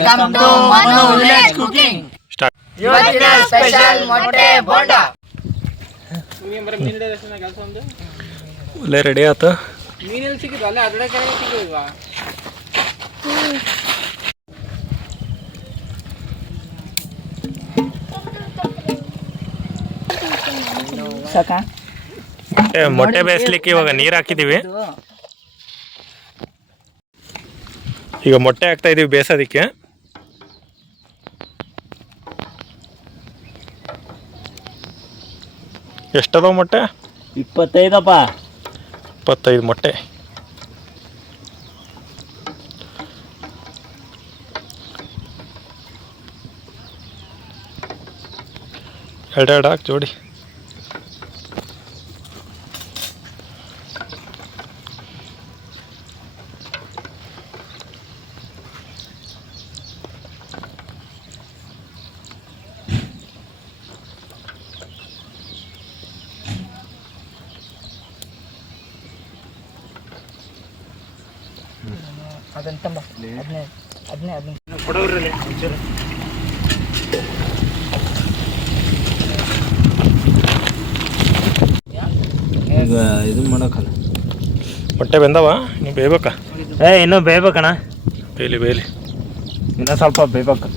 Welcome to Manu village cooking start ಇವತ್ತಿನ special ಮೊಟ್ಟೆ ಬೋಂಡ. ಒಳ್ಳೆ ರೆಡಿ ಆತ. ಮೀನೆಲ್ಲಿ ಸಿಕ್ಕಿದ್ರು ಅಲ್ಲೇ ಅದ್ರ ಕಡೆ ಸಿಕ್ಕಿದ್ವಾ ಸಾಕ? ಮೊಟ್ಟೆ ಬೇಯಿಸ್ಲಿಕ್ಕೆ ಇವಾಗ ನೀರು ಹಾಕಿದೀವಿ. ಈಗ ಮೊಟ್ಟೆ ಹಾಕ್ತಾ ಇದೀವಿ ಬೇಯಿಸೋದಕ್ಕೆ. ಎಷ್ಟದಾವ ಮೊಟ್ಟೆ? ಇಪ್ಪತ್ತೈದಪ್ಪ. ಇಪ್ಪತ್ತೈದು ಮೊಟ್ಟೆ. ಎರಡೆರಡು ಹಾಕಿ ಜೋಡಿ. ಅದನ್ನ ತಂಬ. ಅದನ್ನೇ ಅದನ್ನೇ ಅದನ್ನ. ಈಗ ಇದು ಮಾಡೋಕಲ್ಲ. ಮೊಟ್ಟೆ ಬೆಂದವ? ನೀವು ಬೇಯ್ಬೇಕಾ? ಏ ಇನ್ನೂ ಬೇಯ್ಬೇಕಣ್ಣ. ಬೇಲಿ ಬೇಲಿ. ಇನ್ನೂ ಸ್ವಲ್ಪ ಬೇಯ್ಬೇಕು.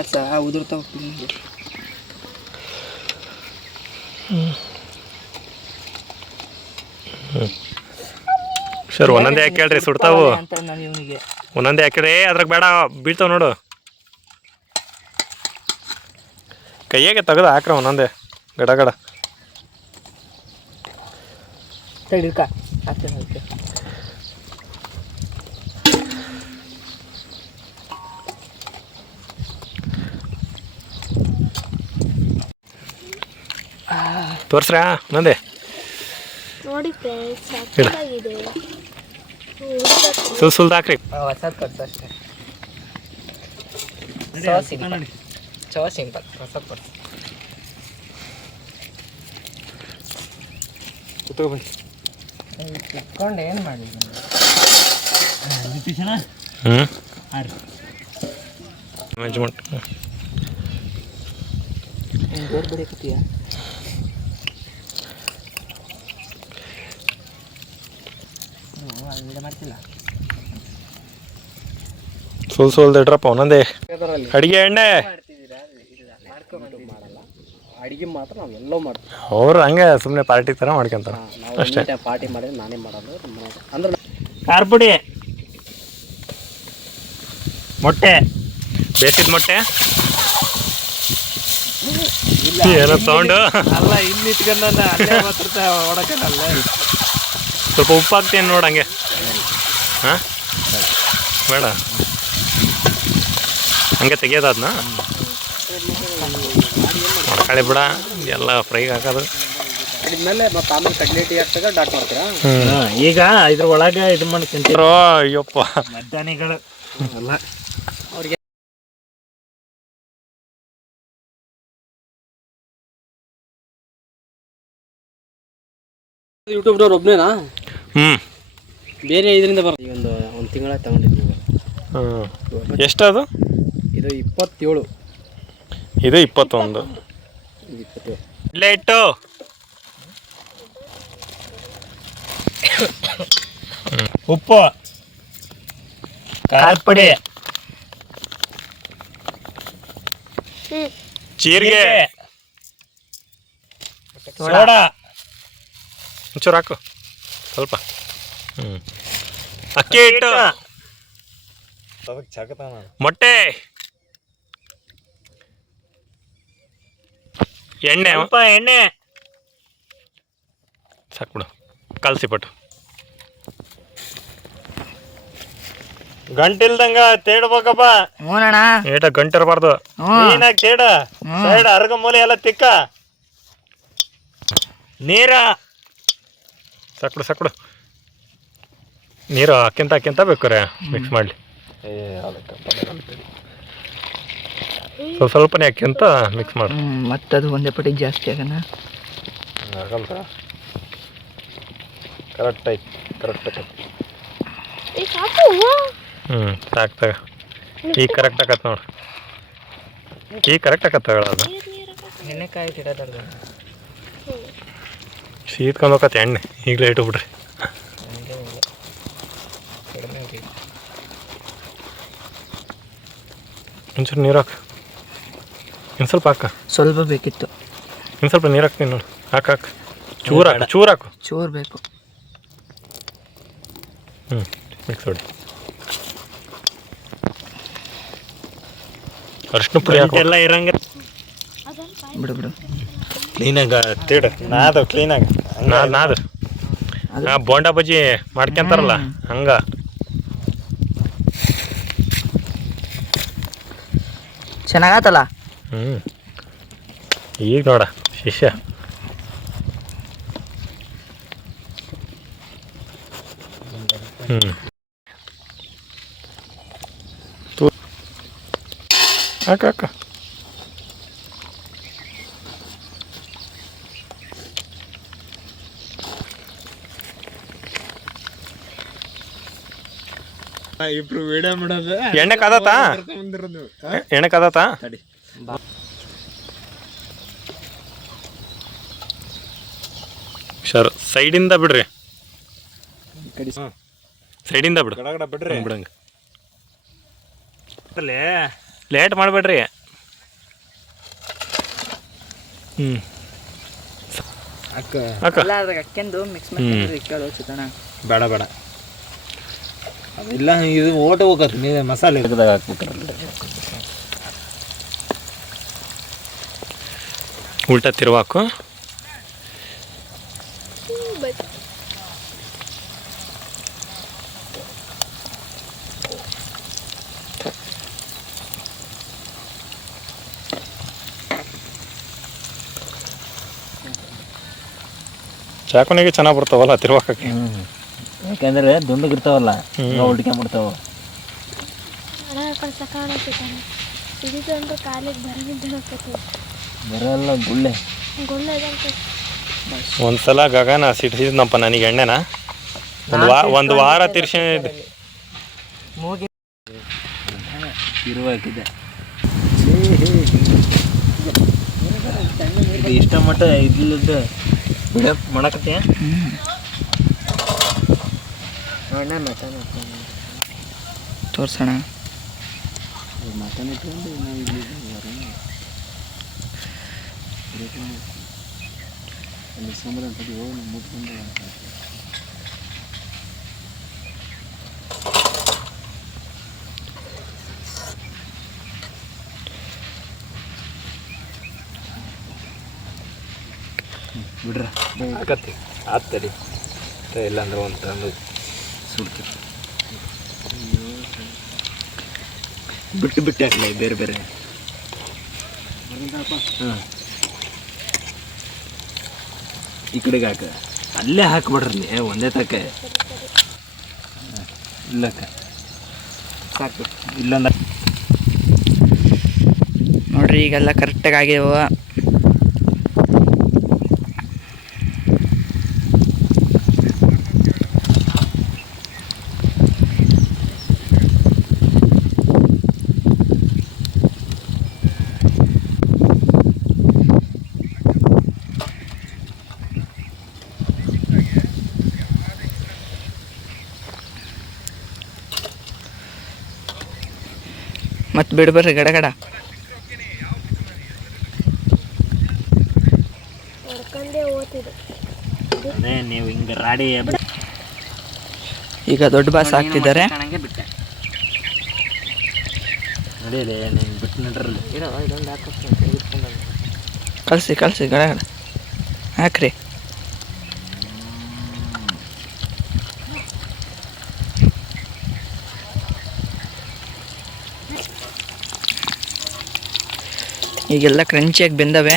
ಹಂಗಲ್ಲ ಸಹ ಉದುರ್ತಾವ ಸರ್ ಒಂದೊಂದೇ ಯಾಕೆ ಹೇಳ್ರಿ ಸುಡ್ತಾವು. ಅಂತ ನಾನು ಇವನಿಗೆ. ಒಂದೊಂದೇ ಹಾಕಿರಿ ಅದ್ರಾಗ ಬೇಡ ಬೀಳ್ತಾವ ನೋಡು. ಕೈಯಾಗೆ ತೆಗೆದು ಹಾಕ್ರ ಒಂದೊಂದೇ. ಗಡ ಗಡ. ತಡಿಕ ಹಾಕ್ತೇನೆ ತೋರ್ಸ್ರಾ? ನಂದೆ. ನೋಡಿ ಸುಲ್ ಸುಲ್ದು ಹಾಕ್ರಿ. ಹೊಸದು ಕೊಡ್ಸು ಅಷ್ಟೇ. ಚೋ ಸಿಂಪಲ್ ಚೋ ಸಿಂಪಲ್ ಹೊಸದು ಕೊಡ್ಸು. ಇಟ್ಕೊಂಡು ಏನು ಮಾಡಿ ಹ್ಞೂ ಮ್ಯಾನೇಜ್ಮೆಂಟ್ ಸುಲ್ ಸುಲ್ದು ಇಡ್ರಪ್ಪ ಒಂದೊಂದೇ ಅಡಿಗೆ ಎಣ್ಣೆ. ಅಡಿಗೆ ಮಾತ್ರ ನಾವು ಎಲ್ಲೋ ಮಾಡ್ತೀವಿ. ಅವ್ರು ಹಂಗೆ ಸುಮ್ಮನೆ ಪಾರ್ಟಿ ಥರ ಮಾಡ್ಕೊಂತಾರೆ. ಅಷ್ಟೇ. ಪಾರ್ಟಿ ಮಾಡಿದ್ರೆ ನಾನೇ ಮಾಡೋದು ಅಂದ್ರೆ ಖಾರ ಪುಡಿ ಮೊಟ್ಟೆ. ಬೇಸಿದ ಮೊಟ್ಟೆ. ಏನೋ ಸೌಂಡು? ಅಲ್ಲ ಇಲ್ಲಿ ಇಟ್ಕೊಂಡ ಹೊಡಕಲ್ಲ ಸ್ವಲ್ಪ ಉಪ್ಪು ಹಾಕ್ತೀನಿ ನೋಡು ಹಂಗೆ. ಹಾಂ? ಬೇಡ. ಹಂಗೆ ತೆಗಿಯೋದನ್ನ ಮಾಡ್ಕೊಳ್ಳಿ ಬಿಡ ಎಲ್ಲ ಫ್ರೈಗೆ ಹಾಕೋದು. ಈಗ ಇದ್ರ ಒಳಗೆ ಇದು ಮಾಡಿ ತಿಂತೀರೋ ಅಯ್ಯಪ್ಪ. ಮಧ್ಯಾಹ್ನಗಳು. ಅಲ್ಲ ಯೂಟ್ಯೂಬ್ನವ್ರು ಒಬ್ಬನೇನಾ ಹ್ಞೂ ಬೇರೆ ಇದರಿಂದ ಬರ್ತದೆ ಈಗ ಒಂದು ಒಂದು ತಿಂಗಳ ತಗೊಂಡಿದ್ವಿ ಎಷ್ಟು ಎಷ್ಟದು? ಇದು ಇಪ್ಪತ್ತೇಳು. ಇದು ಇಪ್ಪತ್ತೊಂದು. ಇಪ್ಪತ್ತೇಳು. ಲೇಟು ಉಪ್ಪು. ಖಾರ ಪುಡಿ. ಜೀರಿಗೆ. ಸೋಡಾ. ಒಂಚೂರು ಹಾಕು. ಸ್ವಲ್ಪ. ಹ್ಞೂ ಅಕ್ಕಿ ಹಿಟ್ಟು. ಮೊಟ್ಟೆ. ಎಣ್ಣೆ. ಎಣ್ಣೆ. ಸಾಕ್ಬಿಡು ಕಲಸಿ ಪಟ್ಟು ಗಂಟಿಲ್ದಂಗ ತೇಡ್ಬೇಕಪ್ಪ. ಹ್ಞೂನಣ್ಣ ಏಟ ಗಂಟು ಇರಬಾರ್ದು. ನೀನಾಗ ತೇಡ. ಸೈಡ್ ಅರ್ಗ ಮೂಲೆ ಎಲ್ಲ ತಿಕ್ಕ. ನೀರ. ಸಕ್ಡು ಸಾಕಡು ನೀರು ಅಕ್ಕಿಂತ ಬೇಕು ರೀ ಮಿಕ್ಸ್ ಮಾಡಲಿ ಸ್ವಲ್ಪ ಸ್ವಲ್ಪನೇ ಅಕ್ಕಿಂತ ಮಿಕ್ಸ್ ಮಾಡಿ. ಮತ್ತೆ ಅದು ಒಂದೇ ಪಟ್ಟಿಗೆ ಜಾಸ್ತಿ ಆಗೋಣ. ಆಗಲ್ರ ಕರೆಕ್ಟ್ ಆಯ್ತು ಕರೆಕ್ಟ್ ಆಯ್ತು. ಹ್ಞೂ ಸಾಕು ತಗ. ಈಗ ಕರೆಕ್ಟ್ ಆಗತ್ತೆ ನೋಡ್ರಿ ಈ ಕರೆಕ್ಟ್ ಆಗತ್ತೆ ನೀರು ಎಣ್ಣೆ ಕಾಯಿ ಇಡೋದಲ್ಲ ಶೀತ್ಕೊಂಡೋಗತ್ತೆ ಎಣ್ಣೆ. ಈಗಲೇ ಇಟ್ಟುಬಿಡ್ರಿ. ಒಂಚೂರು ನೀರು ಹಾಕ. ಇನ್ನು ಸ್ವಲ್ಪ ಹಾಕ. ಸ್ವಲ್ಪ ಬೇಕಿತ್ತು. ಇನ್ನು ಸ್ವಲ್ಪ ನೀರು ಹಾಕ್ತೀನಿ ನೋಡು. ಹಾಕ ಹಾಕ. ಚೂರು ಹಾಕು ಚೂರು ಹಾಕು. ಚೂರು ಬೇಕು. ಹ್ಞೂ ಮಿಕ್ಸ್ ಹೊಡಿ ಅರ್ಶಿನ ಪುಡಿ ಎಲ್ಲ ಇರಂಗ ಬಿಡು ಬಿಡು. ಕ್ಲೀನಾಗ ತಿಡ. ನಾದು ಕ್ಲೀನಾಗ ನಾದು ನಾದು ಆ ಬೋಂಡಾ ಬಜ್ಜಿ ಮಾಡ್ಕೊಂತಾರಲ್ಲ ಹಂಗ. ಚೆನ್ನಾಗತ್ತಲ್ಲ ಹ್ಮ್. ಈಗ ನೋಡ ಶಿಷ್ಯ. ಹ್ಮ್. ಅಕ್ಕ ಹಾಕ ಇಬ್ರು ವಿಡಿಯೋ ಮಾಡೋದು. ಎಣ್ಣೆ ಕದತಾ ಬಂದಿರೋದು. ಎಣ್ಣೆ ಕದತಾ ತಡಿ. ಸರ್ ಸೈಡಿಂದ ಬಿಡ್ರಿ. ಕಡಿ ಸೈಡಿಂದ ಬಿಡು. ಗಡಗಡ ಬಿಡ್ರಿ. ಬಿಡಂಗ. ಲೇಟ್ ಮಾಡಬೇಡ್ರಿ. ಹ್ಞೂ ಅಕ್ಕ. ಅಕ್ಕ. ಅಲ್ಲ ಅದ್ರಾಗ ಅಕ್ಕೆಂದು ಮಿಕ್ಸ್. ಮಾಡಿ ಕೇಳೋ ಚಿತ್ರಣ ಬೇಡ ಬೇಡ. ಇಲ್ಲ ಇದು ಓಟ ಹೋಗತ್ತೆ ನೀವೇ ಮಸಾಲೆ ಇರ್ದಾಗ ಹಾಕ್ಬಿಟ್ರಲ್ಲ ಉಲ್ಟಾ ತಿರುವಾಕು ಚಾಕುನಿಗೆ ಚೆನ್ನಾಗಿ ಬರ್ತಾವಲ್ಲ ತಿರುವಾಕಕ್ಕೆ ಯಾಕಂದ್ರೆ ದುಂಡಗಿರ್ತಾವಲ್ಲ ಕಾಲಿಗೆ ಬರನಿದ್ದಾಗತ್ತೆ ಬರಲ್ಲ ಗುಳ್ಳೆ. ಗುಳ್ಳೆ ಒಂದ್ಸಲ ಗಗನ ಸಿಟ್ಟಿಸಿದ್ನಪ್ಪ ನನಗೆ ಎಣ್ಣೆನ. ಒಂದು ವಾ ಒಂದು ವಾರ ತಿರ್ಸ ಇಷ್ಟ ಮಟ್ಟ ಇದ್ಲದ್ದು ಬಿಡ ಮಾಡಕತ್ತೀಯ? ತೋರ್ಸೋಣ ಮಟನ್ ಇಟ್ಕೊಂಡು ಅಲ್ಲಿ ಹೋಗಿ ಮುಟ್ಕೊಂಡು ಬಿಡ್ರ. ಆಕತ್ತಿ. ಆತ್ತಡಿ ಇಲ್ಲಾಂದ್ರೆ ಒಂದು ತಂದು ಸುಡ್ತೀರಿ ಬಿಟ್ಟು ಬಿಟ್ಟು. ಹಾಕಲ ಬೇರೆ ಬೇರೆ. ಹಾಂ. ಈ ಕಡೆಗೆ ಹಾಕ. ಅಲ್ಲೇ ಹಾಕ್ಬಿಡ್ರಿ ಒಂದೇ ತಕ್ಕ. ಇಲ್ಲಕ್ಕ ಸಾಕು. ಇಲ್ಲಂದ್ರೆ ನೋಡ್ರಿ ಈಗೆಲ್ಲ ಕರೆಕ್ಟಾಗಿ ಆಗ್ಯಾವ ಮತ್ತೆ ಬಿಡ್ಬರ್ರಿ ಗಡಗಡ ಹೊಡ್ಕೊಂಡೇ ಓದ್ತಿದ್ದು ಅದೇ ನೀವು ಹಿಂಗೆ ರಾಡಿ ಈಗ ದೊಡ್ಡ ಬಾಸ್ ನಡ್ರಲ್ಲಿ. ಕಳ್ಸಿ ಕಳ್ಸಿ ಗಡಗಡ ಹಾಕ್ರಿ. ಈಗೆಲ್ಲ ಕ್ರಂಚಿಯಾಗಿ ಬೆಂದವೆ.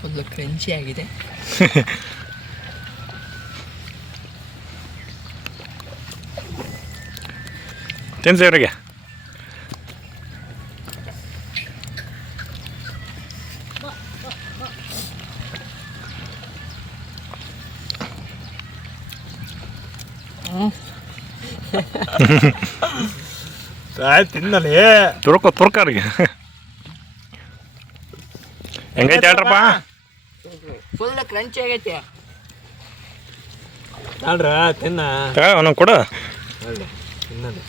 ಫುಲ್ ಕ್ರಂಚಿ ಆಗಿದೆ. ತಿನ್ಸಿ ಇವ್ರಿಗೆ ತಿನ್ನಲಿ ತುರ್ಕೋ ತುರ್ಕ ಅವ್ರಿಗೆ ಹೆಂಗೈತೆ ಹೇಳ್ರಪ್ಪ ಫುಲ್ ಕ್ರಂಚಿ ಆಗೈತೆ. ನೋಡ್ರ ತಿನ್ನ. ಒಂದೊಂದು ಕೊಡು. ತಿನ್ನದು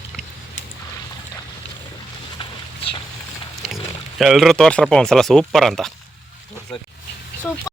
ಎಲ್ಲರೂ ತೋರ್ಸ್ರಪ್ಪ ಒಂದ್ಸಲ ಸೂಪರ್ ಅಂತ. ಸೂಪರ್.